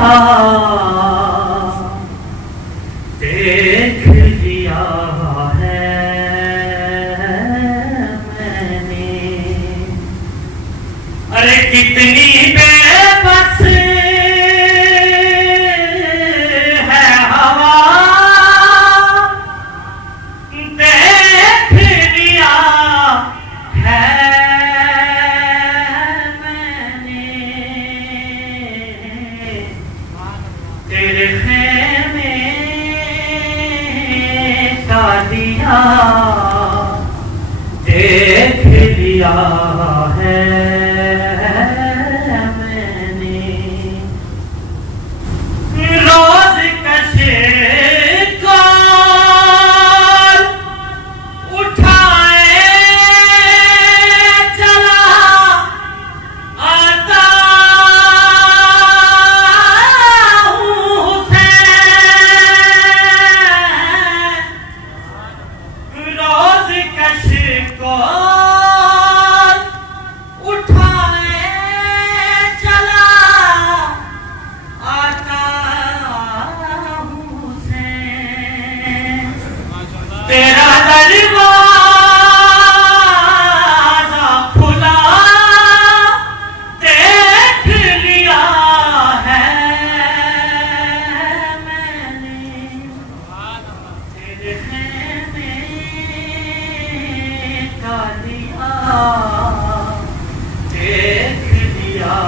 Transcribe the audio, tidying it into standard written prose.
لیا دیکھ لیا ہے میں نے. ارے کتنی بے بس ہے ہوا دیکھ لیا ہے میں نے. تیرے خیمے کا دیا دیکھ لیا ہے میں نے. روز کشے کو اٹھائے چلا آتا ہوں حسین. روز کشے کو اٹھائے چلا آتا ہوں حسین. تیرا دروازہ کھلا دیکھ لیا ہے میں نے. تیرے خیمے کا دیا دیکھ لیا